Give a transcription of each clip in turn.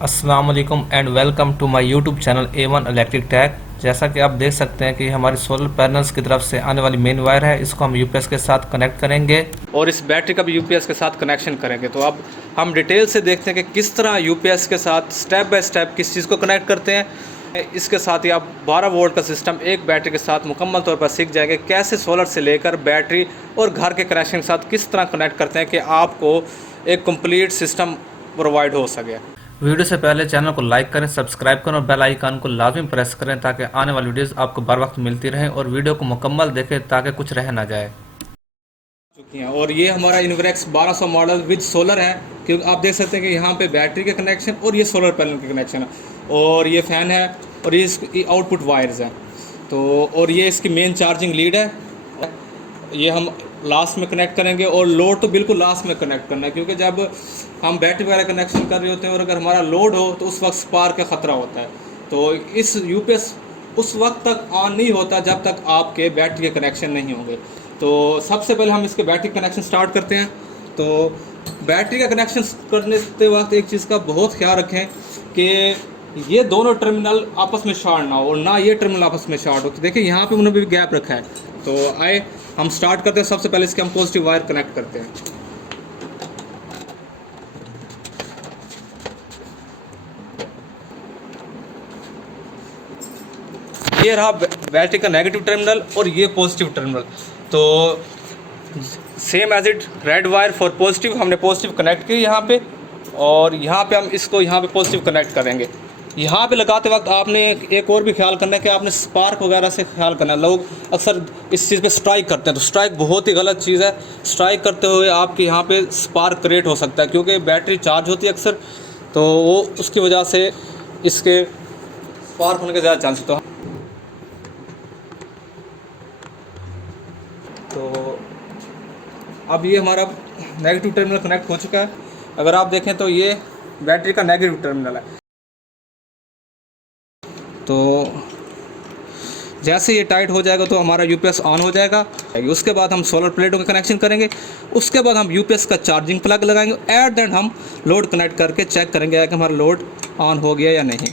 अस्सलाम वालेकुम and welcome to my YouTube channel A1 electric tech. जैसा कि आप देख सकते हैं कि हमारी सोलर पैनल्स की तरफ से आने वाली मेन वायर है, इसको हम यूपीएस के साथ कनेक्ट करेंगे और इस बैटरी का भी यूपीएस के साथ कनेक्शन करेंगे। तो अब हम डिटेल से देखते हैं कि किस तरह यूपीएस के साथ स्टेप बाय स्टेप किस चीज़ को कनेक्ट करते हैं। इसके साथ ही आप 12 वोल्ट का सिस्टम एक बैटरी के साथ मुकम्मल तौर पर सीख जाएंगे, कैसे सोलर से लेकर बैटरी और घर के कनेक्शन के साथ किस तरह कनेक्ट करते हैं कि आपको एक कंप्लीट सिस्टम प्रोवाइड हो सके। वीडियो से पहले चैनल को लाइक करें, सब्सक्राइब करें और बेल आइकन को लाजमी प्रेस करें ताकि आने वाली वीडियोस आपको बर वक्त मिलती रहें और वीडियो को मुकम्मल देखें ताकि कुछ रह ना जाए। और ये हमारा इन्वर्क्स 1200 मॉडल विद सोलर है, क्योंकि आप देख सकते हैं कि यहाँ पे बैटरी के कनेक्शन और ये सोलर पैनल के कनेक्शन है और ये फ़ैन है और ये इसकी आउटपुट वायर्स हैं। तो और ये इसकी मेन चार्जिंग लीड है, ये हम लास्ट में कनेक्ट करेंगे और लोड तो बिल्कुल लास्ट में कनेक्ट करना है, क्योंकि जब हम बैटरी वगैरह कनेक्शन कर रहे होते हैं और अगर हमारा लोड हो तो उस वक्त स्पार्क का ख़तरा होता है। तो इस यूपीएस उस वक्त तक ऑन नहीं होता जब तक आपके बैटरी के कनेक्शन नहीं होंगे। तो सबसे पहले हम इसके बैटरी कनेक्शन स्टार्ट करते हैं। तो बैटरी का कनेक्शन करने वक्त एक चीज़ का बहुत ख्याल रखें कि ये दोनों टर्मिनल आपस में शॉर्ट ना हो और ना ये टर्मिनल आपस में शॉर्ट हो। तो देखिए यहाँ पे उन्होंने भी गैप रखा है। तो आए हम स्टार्ट करते हैं। सबसे पहले इसके हम पॉजिटिव वायर कनेक्ट करते हैं। ये रहा बैटरी का नेगेटिव टर्मिनल और ये पॉजिटिव टर्मिनल। तो same as it red wire for positive हमने पॉजिटिव कनेक्ट की यहाँ पे, और यहाँ पे हम इसको यहाँ पे पॉजिटिव कनेक्ट करेंगे। यहाँ पे लगाते वक्त आपने एक और भी ख्याल करना है कि आपने स्पार्क वगैरह से ख्याल करना है। लोग अक्सर इस चीज़ पे स्ट्राइक करते हैं, तो स्ट्राइक बहुत ही गलत चीज़ है। स्ट्राइक करते हुए आपके यहाँ पे स्पार्क क्रिएट हो सकता है, क्योंकि बैटरी चार्ज होती है अक्सर, तो वो उसकी वजह से इसके स्पार्क होने के ज़्यादा चांस। तो अब ये हमारा नेगेटिव टर्मिनल कनेक्ट हो चुका है। अगर आप देखें तो ये बैटरी का नेगेटिव टर्मिनल है। तो जैसे ये टाइट हो जाएगा तो हमारा यूपीएस ऑन हो जाएगा। उसके बाद हम सोलर प्लेटों का कनेक्शन करेंगे। उसके बाद हम यूपीएस का चार्जिंग प्लग लगाएंगे। एट द एंड हम लोड कनेक्ट करके चेक करेंगे कि हमारा लोड ऑन हो गया या नहीं,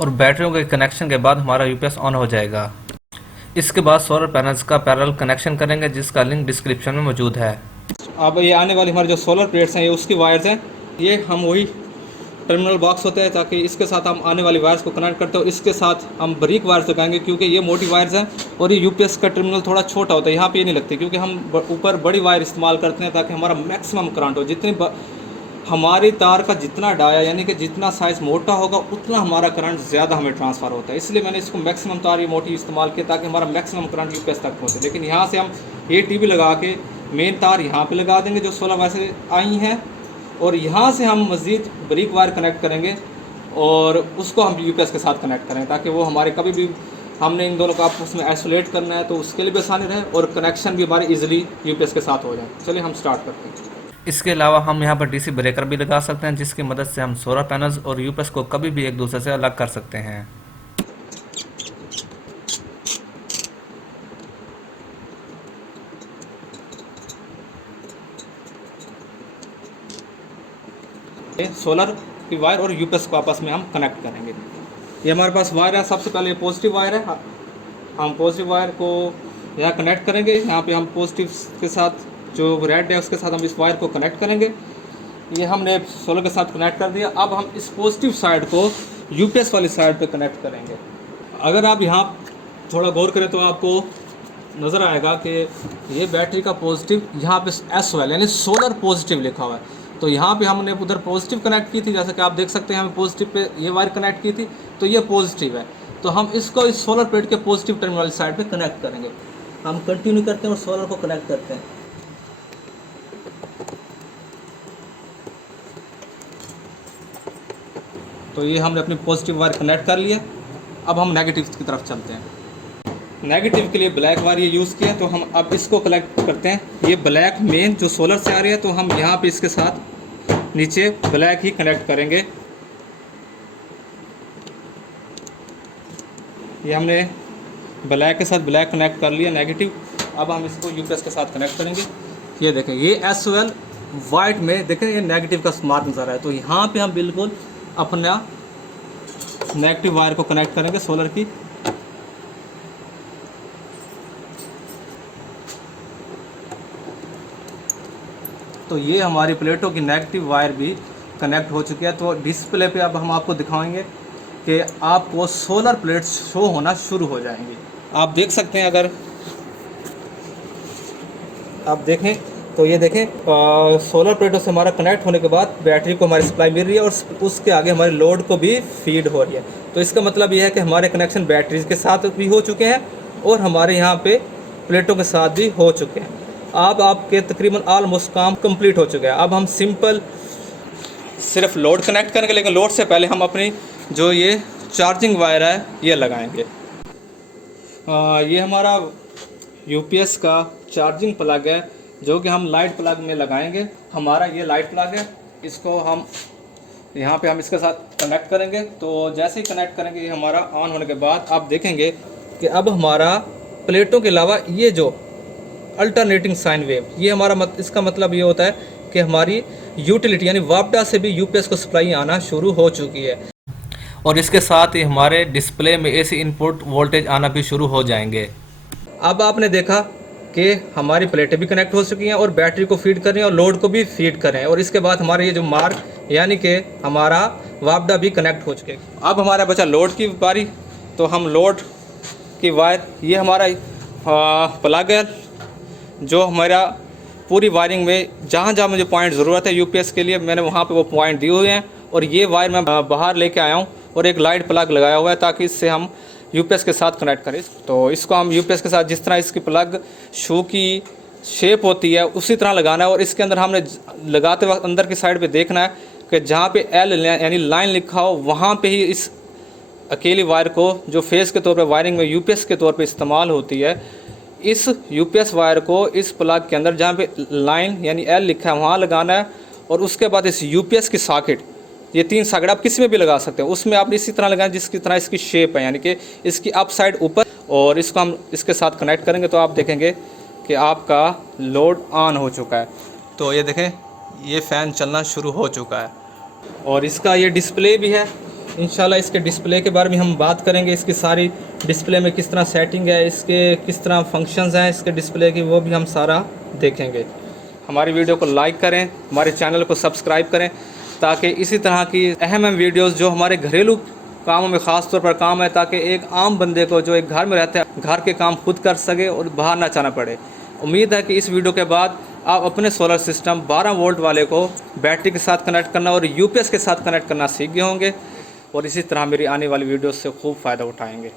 और बैटरियों के कनेक्शन के बाद हमारा यूपीएस ऑन हो जाएगा। इसके बाद सोलर पैनल्स का पैरेलल कनेक्शन करेंगे, जिसका लिंक डिस्क्रिप्शन में मौजूद है। अब ये आने वाली हमारी जो सोलर प्लेट्स हैं ये उसकी वायर्स हैं। ये हम वही टर्मिनल बॉक्स होते हैं ताकि इसके साथ हम आने वाली वायर्स को कनेक्ट करते हो। इसके साथ हम बारीक वायर्स लगाएंगे क्योंकि ये मोटी वायर्स हैं और ये यूपीएस का टर्मिनल थोड़ा छोटा होता है, यहाँ पे ये नहीं लगती, क्योंकि हम ऊपर बड़ी वायर इस्तेमाल करते हैं ताकि हमारा मैक्सिमम करंट हो। जितनी हमारी तार का जितना डाया यानी कि जितना साइज़ मोटा होगा उतना हमारा करंट ज़्यादा हमें ट्रांसफ़र होता है। इसलिए मैंने इसको मैक्सिमम तार ये मोटी इस्तेमाल किया ताकि हमारा मैक्सिमम करंट यूपीएस तक पहुँचे। लेकिन यहाँ से हम ये टीवी लगा के मेन तार यहाँ पे लगा देंगे जो 16 वायर से आई हैं, और यहाँ से हम मज़ीद बारीक वायर कनेक्ट करेंगे और उसको हम यूपीएस के साथ कनेक्ट करेंगे ताकि वो हमारे कभी भी हमने इन दोनों को आपस में आइसोलेट करना है तो उसके लिए भी आसानी रहे और कनेक्शन भी हमारे ईजिली यूपीएस के साथ हो जाए। चलिए हम स्टार्ट करते हैं। इसके अलावा हम यहाँ पर डीसी ब्रेकर भी लगा सकते हैं, जिसकी मदद से हम सोलर पैनल्स और यूपीएस को कभी भी एक दूसरे से अलग कर सकते हैं। सोलर की वायर और यूपीएस को आपस में हम कनेक्ट करेंगे। ये हमारे पास वायर है। सबसे पहले ये पॉजिटिव वायर है, हम पॉजिटिव वायर को यहाँ कनेक्ट करेंगे। यहाँ पे हम पॉजिटिव के साथ जो रेड है उसके साथ हम इस वायर को कनेक्ट करेंगे। ये हमने सोलर के साथ कनेक्ट कर दिया। अब हम इस पॉजिटिव साइड को यूपीएस वाली साइड पे कनेक्ट करेंगे। अगर आप यहाँ थोड़ा गौर करें तो आपको नज़र आएगा कि ये बैटरी का पॉजिटिव यहाँ पे SOL यानी सोलर पॉजिटिव लिखा हुआ है। तो यहाँ पे हमने उधर पॉजिटिव कनेक्ट की थी, जैसे कि आप देख सकते हैं हमें पॉजिटिव पे ये वायर कनेक्ट की थी, तो ये पॉजिटिव है। तो हम इसको इस सोलर प्लेट के पॉजिटिव टर्मिनल वाली साइड पे कनेक्ट करेंगे। हम कंटिन्यू करते हैं और सोलर को कनेक्ट करते हैं। तो ये हमने अपनी पॉजिटिव वायर कनेक्ट कर लिया। अब हम नेगेटिव की तरफ चलते हैं। नेगेटिव के लिए ब्लैक वायर ये यूज़ किया, तो हम अब इसको कलेक्ट करते हैं। ये ब्लैक मेन जो सोलर से आ रही है, तो हम यहाँ पे इसके साथ नीचे ब्लैक ही कनेक्ट करेंगे। ये हमने ब्लैक के साथ ब्लैक कनेक्ट कर लिया नेगेटिव। अब हम इसको यूपीएस के साथ कनेक्ट करेंगे। ये देखें ये SOL वाइट में देखें ये नेगेटिव का स्मार्ट नज़र है। तो यहाँ पे हम बिल्कुल अपना नेगेटिव वायर को कनेक्ट करेंगे सोलर की। तो ये हमारी प्लेटों की नेगेटिव वायर भी कनेक्ट हो चुकी है। तो डिस्प्ले पे अब हम आपको दिखाएंगे कि आपको सोलर प्लेट शो होना शुरू हो जाएंगी। आप देख सकते हैं, अगर आप देखें तो ये देखें सोलर प्लेटों से हमारा कनेक्ट होने के बाद बैटरी को हमारी सप्लाई मिल रही है और उसके आगे हमारे लोड को भी फीड हो रही है। तो इसका मतलब ये है कि हमारे कनेक्शन बैटरीज के साथ भी हो चुके हैं और हमारे यहाँ पे प्लेटों के साथ भी हो चुके हैं। अब आपके तकरीबन ऑलमोस्ट काम कंप्लीट हो चुका है। अब हम सिंपल सिर्फ लोड कनेक्ट करेंगे, लेकिन लोड से पहले हम अपनी जो ये चार्जिंग वायर है ये लगाएंगे। ये हमारा यूपीएस का चार्जिंग प्लग है जो कि हम लाइट प्लग में लगाएंगे। हमारा ये लाइट प्लग है, इसको हम यहाँ पे हम इसके साथ कनेक्ट करेंगे। तो जैसे ही कनेक्ट करेंगे ये हमारा ऑन होने के बाद आप देखेंगे कि अब हमारा प्लेटों के अलावा ये जो अल्टरनेटिंग साइन वेव, ये हमारा इसका मतलब ये होता है कि हमारी यूटिलिटी यानी वापडा से भी यूपीएस को सप्लाई आना शुरू हो चुकी है। और इसके साथ ही हमारे डिस्प्ले में एसी इनपुट वोल्टेज आना भी शुरू हो जाएंगे। अब आपने देखा कि हमारी प्लेटें भी कनेक्ट हो चुकी हैं और बैटरी को फीड कर रही हैं और लोड को भी फीड कर रहे हैं। और इसके बाद हमारे ये जो मार्क यानी कि हमारा वापडा भी कनेक्ट हो चुके हैं। अब हमारा बचा लोड की बारी। तो हम लोड की वायर, ये हमारा प्लग है जो हमारा पूरी वायरिंग में जहाँ जहाँ मुझे पॉइंट ज़रूरत है यूपीएस के लिए, मैंने वहाँ पे वो पॉइंट दिए हुए हैं। और ये वायर मैं बाहर लेके आया हूँ और एक लाइट प्लग लगाया हुआ है ताकि इससे हम यूपीएस के साथ कनेक्ट करें। तो इसको हम यूपीएस के साथ जिस तरह इसकी प्लग शू की शेप होती है उसी तरह लगाना है। और इसके अंदर हमने लगाते वक्त अंदर की साइड पे देखना है कि जहाँ पे एल यानी लाइन लिखा हो वहाँ पे ही इस अकेली वायर को, जो फेस के तौर पे वायरिंग में यूपीएस के तौर पे इस्तेमाल होती है, इस यूपीएस वायर को इस प्लग के अंदर जहाँ पे लाइन यानी एल लिखा है वहाँ लगाना है। और उसके बाद इस यूपीएस की सॉकेट, ये 3 सॉकेट आप किसी में भी लगा सकते हैं, उसमें आप इसी तरह लगाएं जिसकी तरह इसकी शेप है, यानी कि इसकी अप साइड ऊपर। और इसको हम इसके साथ कनेक्ट करेंगे तो आप देखेंगे कि आपका लोड ऑन हो चुका है। तो ये देखें, ये फ़ैन चलना शुरू हो चुका है। और इसका ये डिस्प्ले भी है। इंशाल्लाह इसके डिस्प्ले के बारे में हम बात करेंगे, इसकी सारी डिस्प्ले में किस तरह सेटिंग है, इसके किस तरह फंक्शंस हैं इसके डिस्प्ले की, वो भी हम सारा देखेंगे। हमारी वीडियो को लाइक करें, हमारे चैनल को सब्सक्राइब करें ताकि इसी तरह की अहम वीडियोस जो हमारे घरेलू कामों में ख़ास तौर पर काम है, ताकि एक आम बंदे को जो एक घर में रहता है घर के काम खुद कर सके और बाहर ना जाना पड़े। उम्मीद है कि इस वीडियो के बाद आप अपने सोलर सिस्टम 12 वोल्ट वाले को बैटरी के साथ कनेक्ट करना और यूपीएस के साथ कनेक्ट करना सीख गए होंगे और इसी तरह मेरी आने वाली वीडियो से खूब फ़ायदा उठाएँगे।